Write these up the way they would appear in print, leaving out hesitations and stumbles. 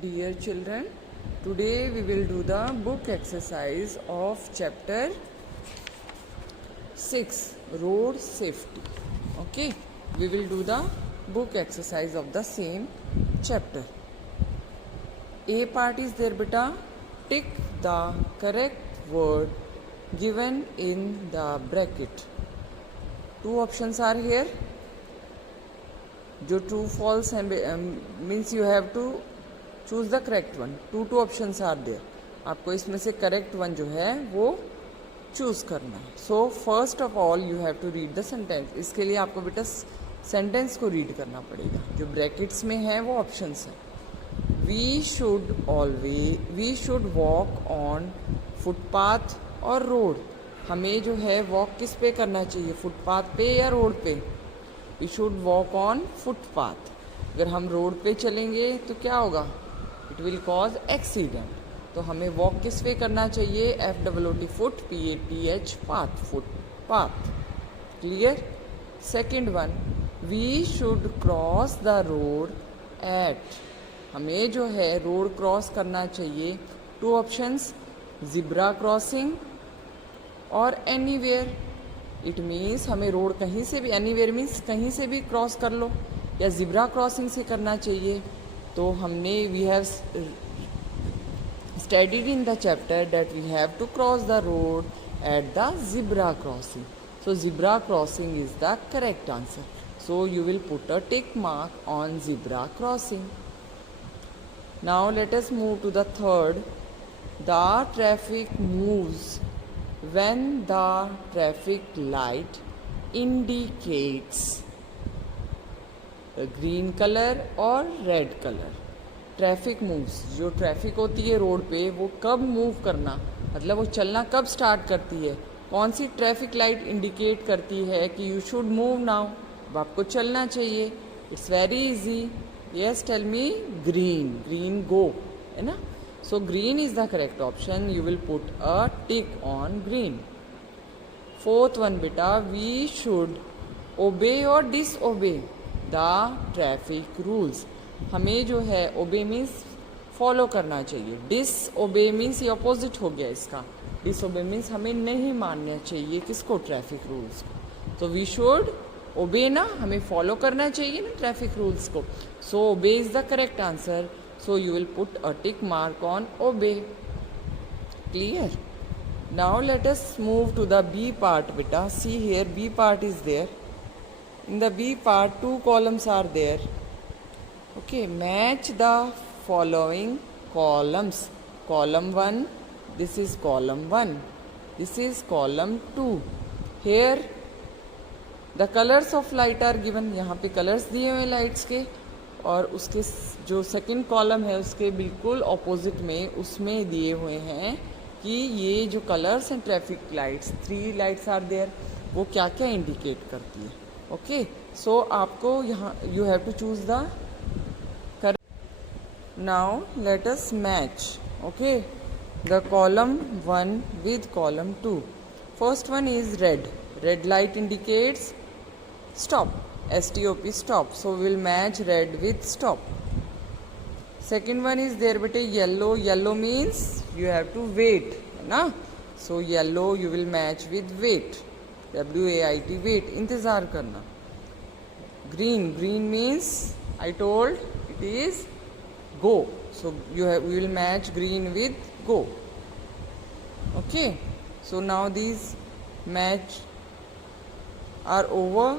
Dear children, today we will do the book exercise of chapter 6, Road Safety. Okay, we will do the book exercise of the same chapter. A part is there beta. Tick the correct word given in the bracket. Two options are here. जो true false है means you have to choose the correct one. Two options are there. आपको इसमें से correct one जो है वो choose करना है. So first of all you have to read the sentence. इसके लिए आपको बेटा sentence को read करना पड़ेगा. जो brackets में है वो options है. We should walk on footpath और road. हमें जो है walk किस पे करना चाहिए, footpath पे या road पे? We should walk on footpath. अगर हम रोड पे चलेंगे तो क्या होगा? It will cause accident. तो हमें वॉक किस पे करना चाहिए? FOOT foot PATH path, footpath. Clear? Second one, we should cross the road at. हमें जो है रोड क्रॉस करना चाहिए. टू ऑप्शंस, ज़िब्रा क्रॉसिंग और एनीवेयर. इट मीन्स हमें रोड कहीं से भी, एनीवेयर मीन्स कहीं से भी क्रॉस कर लो, या ज़िब्रा क्रॉसिंग से करना चाहिए. तो हमने we have studied in the chapter that we have to cross the road at the zebra crossing. So zebra crossing is the correct answer. So you will put a tick mark on zebra crossing. Now let us move to the third. The traffic moves when the traffic light indicates green color और red color. Traffic moves, जो traffic होती है road पे वो कब move करना, मतलब वो चलना कब स्टार्ट करती है, कौन सी ट्रैफिक लाइट इंडिकेट करती है कि यू शुड मूव नाउ, अब आपको चलना चाहिए. It's very easy. Yes tell me. Green go है ना. So green is the correct option. You will put a tick on green. Fourth one beta, we should obey or disobey the traffic rules. हमें जो है obey means follow करना चाहिए. disobey means ये opposite हो गया इसका. disobey means हमें नहीं मानना चाहिए किसको, traffic rules को. तो we should obey ना, हमें follow करना चाहिए ना traffic rules को. So obey is the correct answer. So you will put a tick mark on obey. Clear? Now let us move to the B part beta. See here, B part is there. In the B part, two columns are there. Okay, match the following columns. Column 1, this is column 1. This is column 2. Here the colors of light are given. यहाँ पे colors दिए हुए lights के, और उसके जो second column है उसके बिल्कुल ऑपोजिट में उसमें दिए हुए हैं कि ये जो कलर्स हैं traffic lights, 3 lights are there, वो क्या क्या इंडिकेट करती है. ओके, सो आपको यहाँ you have to choose the correct. Now let us match. Okay, the column 1 with column 2. First one is red light indicates stop. STOP, stop. So we will match red with stop. Second one is there bete yellow means you have to wait na. So yellow you will match with wait. WAIT, wait, इंतजार करना. Green means I told it is go. So we will match green with go. Okay, so now these match are over.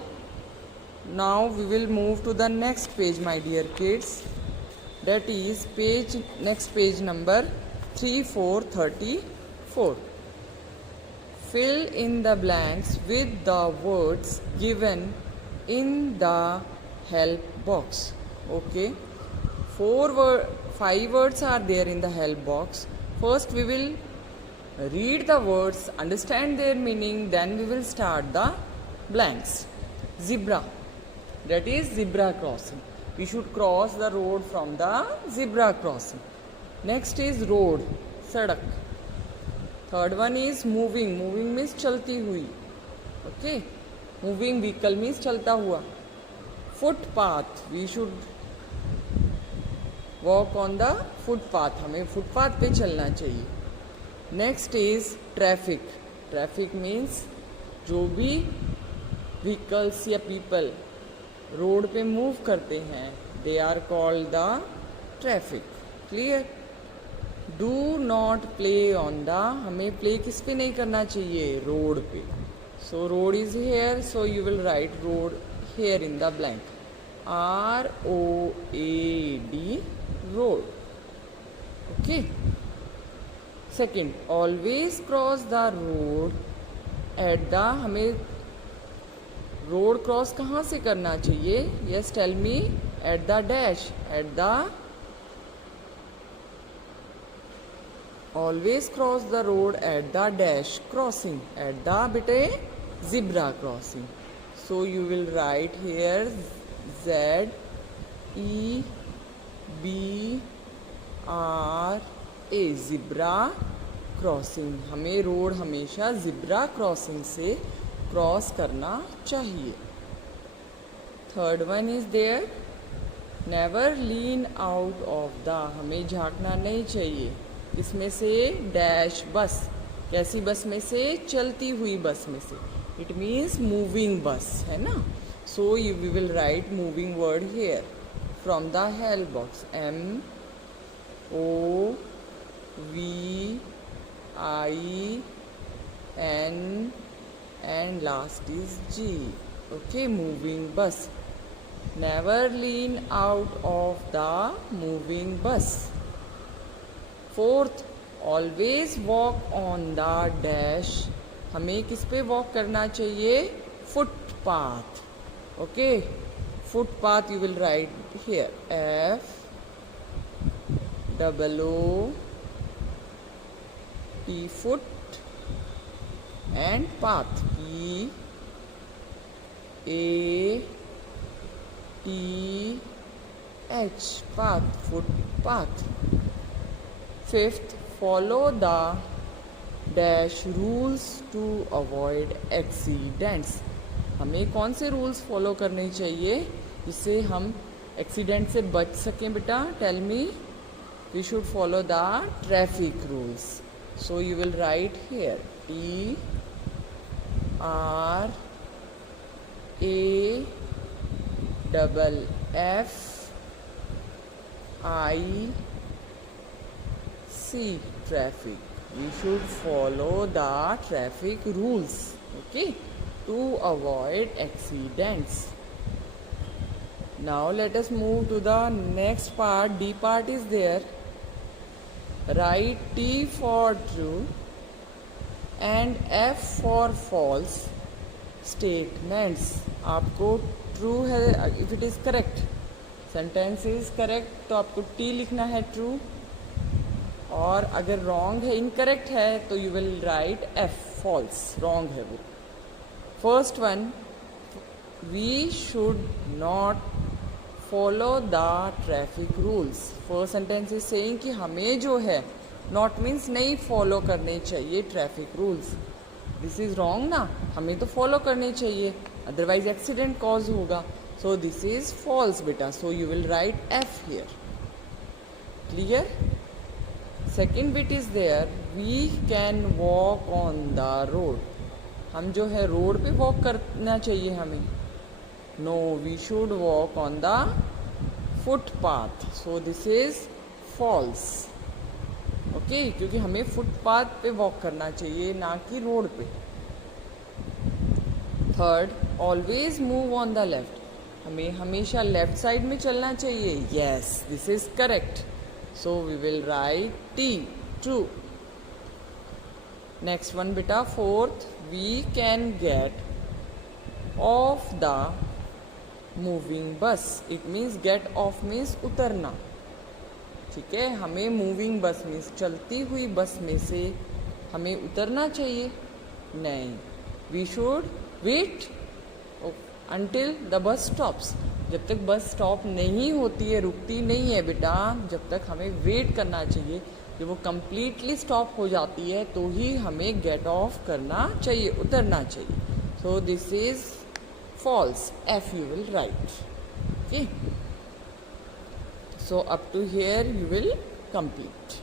Now we will move to the next page, my dear kids. That is next page number 3434. Fill in the blanks with the words given in the help box. Okay, 5 words are there in the help box. First we will read the words, understand their meaning, then we will start the blanks. Zebra, that is zebra crossing. We should cross the road from the zebra crossing. Next is road, sadak. Third one is moving means चलती हुई. Okay, moving vehicle means चलता हुआ. Footpath, we should walk on the footpath, हमें footpath पे चलना चाहिए। Next is traffic. Traffic means जो भी व्हीकल्स या पीपल रोड पे मूव करते हैं, they are called the traffic. Clear? Do not play on the, हमें प्ले किस पे नहीं करना चाहिए? रोड पे। So road is here, so you will write road here in the blank, ROAD, road. Okay. Second, always cross the road at the, हमें road cross कहाँ से करना चाहिए? Yes, tell me. At the dash, at the, always cross the road at the dash crossing, at the बेटे zebra crossing. So you will write here ZEBRA, zebra crossing। हमें road हमेशा zebra crossing से cross करना चाहिए। Third one is there, never lean out of the, हमें झांकना नहीं चाहिए। इसमें से डैश, बस। कैसी बस में से? चलती हुई बस में से। इट मीन्स मूविंग बस, है ना। So you we will write moving word here from the help box, MOVIN and last is G. Okay, moving bus. Never lean out of the moving bus. Fourth, always walk on the dash, हमें किस पे walk करना चाहिए? Footpath. Okay, footpath you will write here FOOT, foot and path, PATH, path, footpath. Fifth, follow the dash rules to avoid accidents, हमें कौन से rules follow करने चाहिए जिससे हम एक्सीडेंट से बच सकें? बेटा tell me. We should follow the traffic rules. So you will write here TRAFFIC, traffic. We should follow the traffic rules, okay, to avoid accidents. Now let us move to the next part. D part is there. Write T for true and F for false statements. आपको true है, if it is correct, sentence is correct, तो आपको T लिखना है true, और अगर wrong है, incorrect है, तो you will write F, false, wrong है वो। First one, we should not follow the traffic rules. First sentence is saying कि हमें जो है, नॉट मीन्स नहीं फॉलो करने चाहिए traffic rules. This is wrong ना, हमें तो फॉलो करने चाहिए, अदरवाइज एक्सीडेंट कॉज होगा। सो दिस इज फॉल्स बेटा, so you will write F here. Clear? Second bit is there, we can walk on the road, हम जो है रोड पे वॉक करना चाहिए हमें। No, we should walk on the footpath, so this is false. Okay, क्योंकि हमें footpath पे वॉक करना चाहिए, ना कि रोड पे। थर्ड, always move on the left, हमें हमेशा लेफ्ट साइड में चलना चाहिए। Yes, this is correct, so we will write T, true. Next one बेटा, fourth, we can get off the moving bus, it means get off means उतरना। ठीक है, हमें मूविंग बस मीन्स चलती हुई बस में से हमें उतरना चाहिए नहीं। We should wait until the bus stops, जब तक बस स्टॉप नहीं होती है, रुकती नहीं है बेटा, जब तक हमें वेट करना चाहिए। जब वो कम्प्लीटली स्टॉप हो जाती है तो ही हमें गेट ऑफ करना चाहिए, उतरना चाहिए। So this is false, F you will write. Okay, So up to here you will complete.